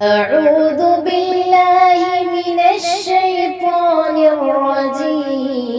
أعوذ بالله من الشيطان الرجيم.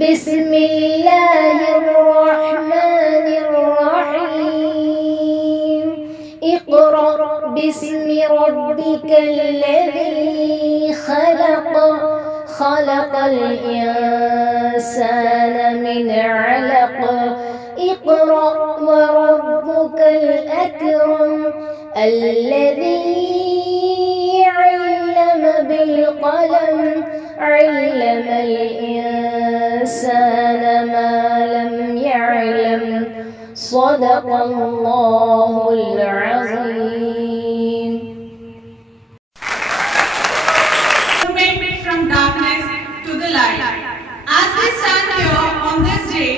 بسم الله الرحمن الرحيم. اقرأ باسم ربك الذي خلق. خلق الإنسان من علق. اقرأ وربك الأكرم الذي علم بالقلم. علم الإنسان ما لم يعلم. صدق الله العظيم. Movement from darkness to the light. As we stand here on this day,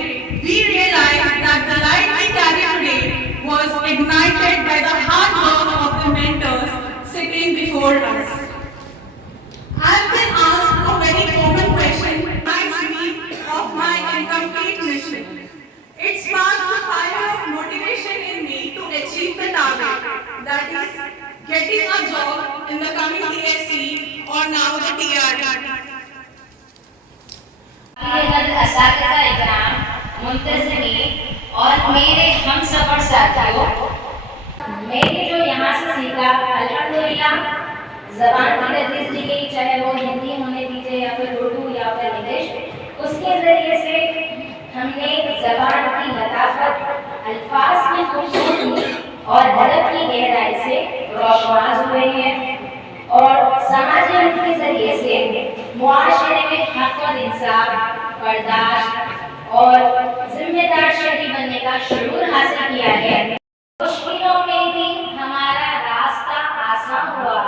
we realize that the light we carry today was ignited by the hard work of the mentors sitting before us. I've been asked a very common question, reminds me of my incomplete mission. It sparks the fire of motivation in me to achieve the target, that is, getting a job in the coming DSC or now the TRD. اساتذہ اکرام، منتظمین اور میرے ہم سفر ساتھیوں، میں نے جو یہاں سے سیکھا الحمدللہ زبان کی تدریس دی گئی، چاہے وہ ہندی ہونے دیجیے یا پھر اردو یا پھر انگلش، اس کے ذریعے سے ہم نے زبان کی لطافت، الفاظ کی خوبصورتی اور ادب کی گہرائی سے روشناس ہوئے ہیں، اور سماجی علم کے ذریعے سے معاشرے میں حق اور انصاف، برداشت اور ذمہ دار شہری بننے کا شعور حاصل کیا ہے۔ مشکلوں میں بھی ہمارا راستہ آسان ہوا،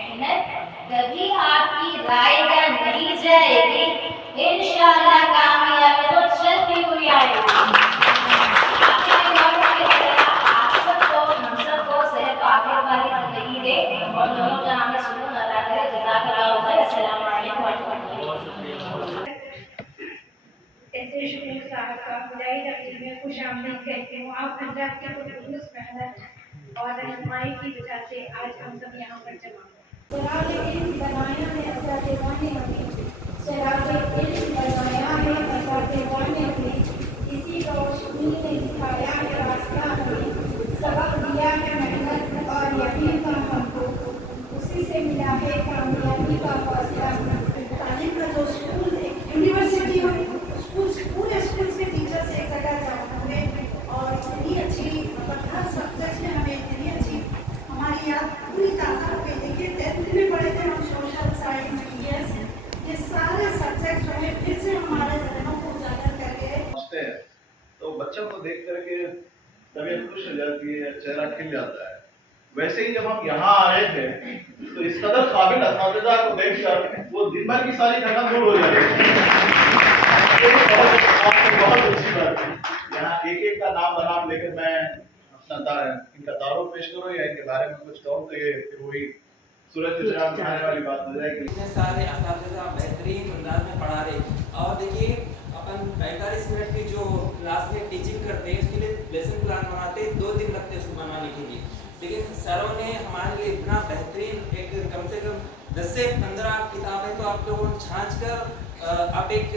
محنت کبھی آپ کی رائے گا نہیں جائے گی، انشاءاللہ کامیابی تو چلتی ہوئی آئے گی۔ ہم سب کو صحت و عافیت والی زندگی دے اور دونوں جہاں میں سکون عطا کرے۔ جزاک اللہ خیر۔ السلام علیکم ورحمۃ اللہ۔ ایسے شکریہ صاحب کا خدائی تقدیر میں خوش آمدید کہتے ہوں۔ آپ حضرات کی خلوص محنت اور رہنمائی کی وجہ سے آج ہم سب یہاں پر جمع ہیں۔ سراغ علم بنایا ہے اساتذہ نے ہمیں، سراغ علم بنایا ہے اساتذہ نے ہمیں، اسی روشنی نے دکھایا ہے راستہ ہمیں، سبق دیا ہے محنت اور یقین کا ہم کو، اسی سے ملا ہے کامیابی کا فاصلہ۔ تعلیم کا جو اسکول ہے، یونیورسٹی ہو، پورے اسکول سے ٹیچر سے ایک جگہ جانا ہے اور اتنی اچھی ہر سبجیکٹ میں ہمیں اتنی اچھی ہماری یاد پوری تازہ ہو گئی۔ دیکھیے 10th میں پڑھے تھے ہم سوشل سائنس، یہ سارے سبجیکٹ جو ہے پھر سے ہمارے ذہنوں کو اجاگر کر کے تو بچوں کو دیکھ کر کے طبیعت خوش ہو جاتی ہے، چہرہ کھل جاتا ہے۔ ویسے ہی جب ہم یہاں آئے تھے تو اس قدر قابل اساتذہ کو دیکھ کر وہ دن بھر کی ساری تھکان دور ہو جاتی ہے۔ بہت اچھی بات ہے۔ یہاں ایک ایک کا نام بنام لے کر میں اپنا ان کا تعارف پیش کروں یا ان کے بارے میں کچھ کہوں تو یہ پھر وہی سورج کے چراغ میں آنے والی بات ہو جائے گی۔ اتنے سارے اساتذہ بہترین انداز میں پڑھا رہے، اور دیکھیے اپن 45 منٹ کی جو کلاس میں ٹیچنگ کرتے ہیں اس کے لیے لیسن پلان بناتے 2 دن لگتے اس کو بنانے کے لیے، لیکن سروں نے ہمارے لیے اتنا بہترین ایک کم سے کم 10 سے 15 کتابیں تو آپ لوگوں نے چھانچ کر اب ایک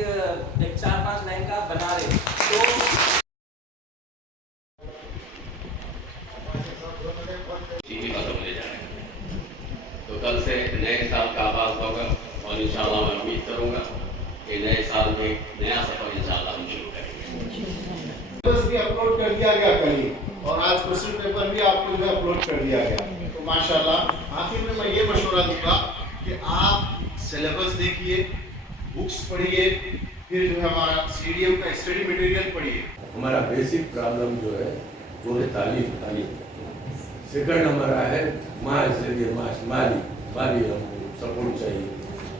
4-5 لائن کا بنا رہے، تو تو کل سے نئے سال کا آغاز ہوگا اور انشاءاللہ میں امید کروں گا کہ نئے سال میں نیا سفر انشاءاللہ ہم شروع کریں گے۔ بھی اپلوڈ کر دیا گیا کل، اور آج کوسچن پیپر بھی آپ کو جو اپلوڈ کر دیا گیا، تو ماشاءاللہ آخر میں یہ مشورہ دوں گا کہ آپ سلیبس دیکھیے، بکس پڑھیے، پھر جو ہے ہمارا CDM کا اسٹڈی مٹیریل پڑھیے۔ ہمارا بیسک پرابلم جو ہے وہ ہے تعلیم۔ سیکنڈ ہمارا ہے مالی سپورٹ چاہیے۔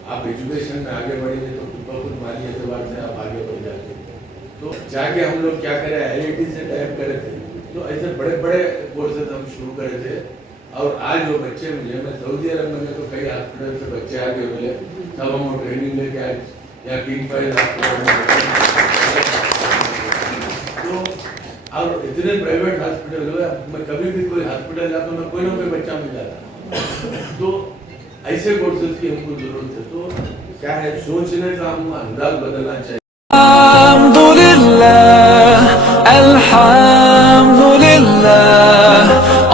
آپ ایجوکیشن میں آگے بڑھیں گے تو بخود مالی اعتبار سے آپ آگے بڑھ جاتے ہیں۔ تو جا کے ہم لوگ کیا کرے، IIT سے ٹائپ کرے تھے، تو ایسے بڑے بڑے کورسز ہم شروع کرے تھے، اور آج وہ بچے مجھے، میں سعودی عرب میں تو کئی ہاسپٹل سے بچے آگے ملے، تب ہم وہ ٹریننگ لے کے آئے، یا کنگ فائز ہاسپٹل میں۔ تو اور اتنے پرائیویٹ ہاسپٹل ہوئے, میں کبھی بھی کوئی ہاسپٹل جاتا ہوں, میں کوئی نہ کوئی بچہ مل جاتا. تو ایسے کورسز کی ہم کو ضرورت ہے. تو کیا ہے, سوچنے کا ہم انداز بدلنا چاہیے. Alhamdulillah, Alhamdulillah,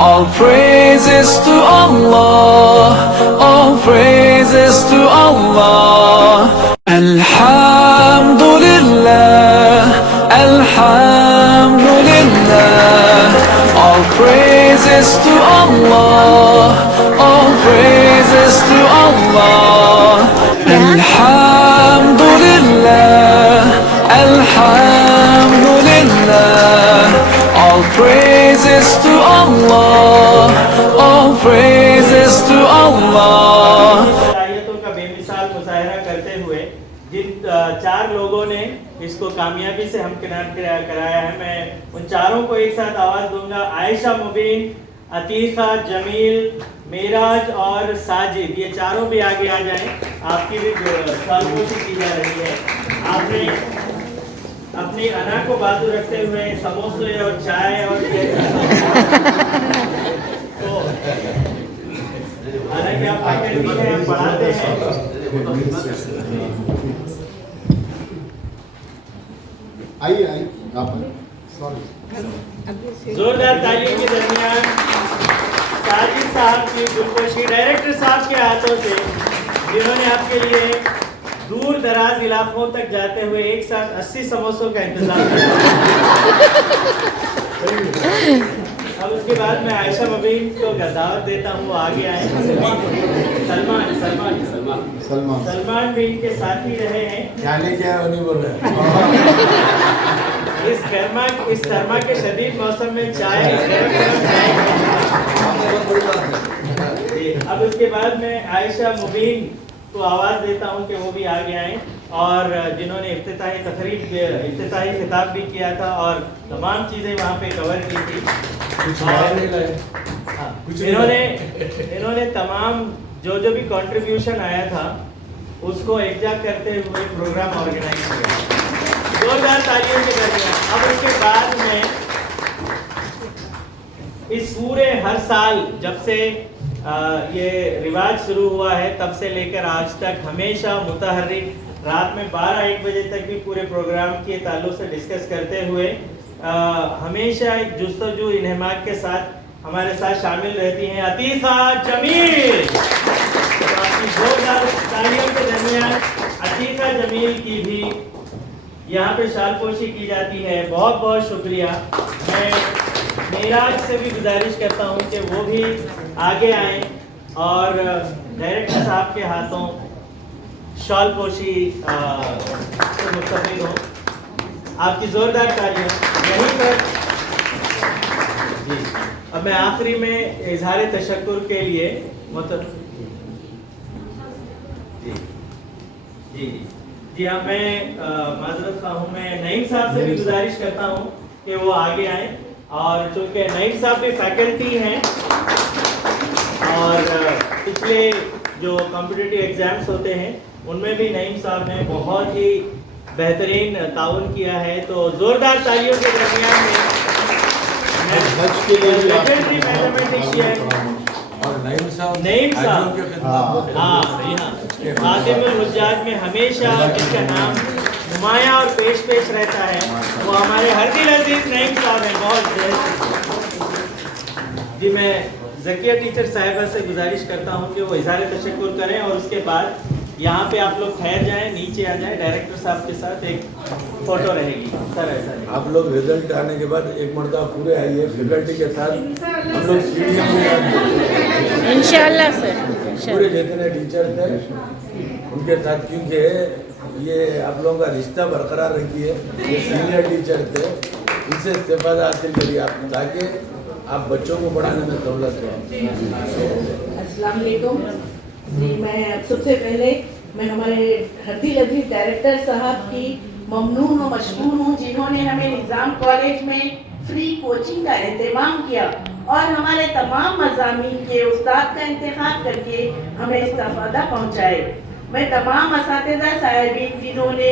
all praises to Allah, all praises to Allah. Alhamdulillah, Alhamdulillah, all praises to Allah, all praises to Allah. Alhamdulillah, Alhamdulillah, all praises to Allah, all praises to Allah. صلاحیتوں کا بے مثال مظاہرہ کرتے ہوئے جن 4 لوگوں نے اس کو کامیابی سے ہمکنار کرایا ہے, میں ان چاروں کو ایک ساتھ آواز دوں گا. عائشہ مبین, عتیقہ, جمیل, معراج اور ساجد, یہ چاروں بھی آگے آ جائیں. آپ کی بھی سالگوشی کی جا رہی ہے. آپ نے اپنی انا کو بازو رکھتے ہوئے سموسے اور چائے اور تو حالانکہ آپ فیکلٹی ہیں, آپ پڑھاتے ہیں. آئیے آپ زوردار تعلیم کے درمیان ساجد صاحب کی گلپوشی ڈائریکٹر صاحب کے ہاتھوں سے, جنہوں نے آپ کے لیے دور دراز علاقوں تک جاتے ہوئے ایک ساتھ 80 سموسوں کا انتظام کیا. اب اس کے بعد میں عائشہ مبین کو دعوت دیتا ہوں, وہ آگے آئے. سلمان بھی ان کے ساتھ ہی رہے ہیں. اس سرما کے شدید موسم میں چائے. اب اس کے بعد میں عائشہ مبین کو آواز دیتا ہوں کہ وہ بھی آگے آئیں, اور جنہوں نے افتتاحی خطاب بھی کیا تھا اور تمام چیزیں وہاں پہ کور کی تھی. انہوں نے تمام جو بھی کنٹریبیوشن آیا تھا اس کو یکجا کرتے ہوئے پروگرام آرگنائز کیا. زوردار تعلیم کے درمیان اب اس کے بعد میں اس پورے ہر سال جب سے یہ رواج شروع ہوا ہے تب سے لے کر آج تک ہمیشہ متحرک رات میں 12-1 بجے تک بھی پورے پروگرام کے تعلق سے ڈسکس کرتے ہوئے ہمیشہ ایک جستجو انہماک کے ساتھ ہمارے ساتھ شامل رہتی ہیں عتیقہ جمیل. آپ کی زوردار تعلیم کے درمیان عتیقہ جمیل کی بھی یہاں پہ شال پوشی کی جاتی ہے. بہت بہت شکریہ. میں معراج سے بھی گزارش کرتا ہوں کہ وہ بھی آگے آئیں اور ڈائریکٹر صاحب کے ہاتھوں شال پوشی سے مستفید ہوں. آپ کی زوردار تعلیم یہیں پر. جی اب میں آخری میں اظہار تشکر کے لیے جی ہاں میں معذرت خواہ ہوں, میں نعیم صاحب سے بھی گزارش کرتا ہوں کہ وہ آگے آئیں, اور چونکہ نعیم صاحب بھی فیکلٹی ہیں اور پچھلے جو کمپٹیٹیو ایگزامس ہوتے ہیں ان میں بھی نعیم صاحب نے بہت ہی بہترین تعاون کیا ہے. تو زوردار تالیوں کے درمیان میں لیجنڈری میتھمیٹیشین نعیم صاحب خاتم الحجاج میں ہمیشہ ان کا نام نمایاں اور پیش رہتا ہے. وہ ہمارے ہر دل عزیز نعیم صاحب ہیں. بہت جی میں ذکیہ ٹیچر صاحبہ سے گزارش کرتا ہوں کہ وہ اظہار تشکر کریں, اور اس کے بعد یہاں پہ آپ لوگ ٹھہر جائیں, نیچے آ جائیں. ڈائریکٹر صاحب کے ساتھ ایک فوٹو رہے گی. سر ایسا نہیں, آپ لوگ رزلٹ آنے کے بعد ایک مرتبہ پورے آئیے فیکلٹی کے ساتھ. ہم لوگ سیڑھیاں میں انشاءاللہ سر پورے جتنے ٹیچر تھے ان کے ساتھ, کیونکہ یہ آپ لوگوں کا رشتہ برقرار رکھیے. یہ سینئر ٹیچر تھے, ان سے استفادہ حاصل کریے آپ, تاکہ آپ بچوں کو پڑھانے میں سہولت ہو. السلام علیکم. جی میں سب سے پہلے میں ہمارے ہردی عزیز ڈائریکٹر صاحب کی ممنون و مشکور ہوں, جنہوں نے ہمیں نظام کالج میں فری کوچنگ کا اہتمام کیا اور ہمارے تمام مضامین کے استاد کا انتخاب کر کے ہمیں استفادہ پہنچائے. میں تمام اساتذہ صاحبین جنہوں نے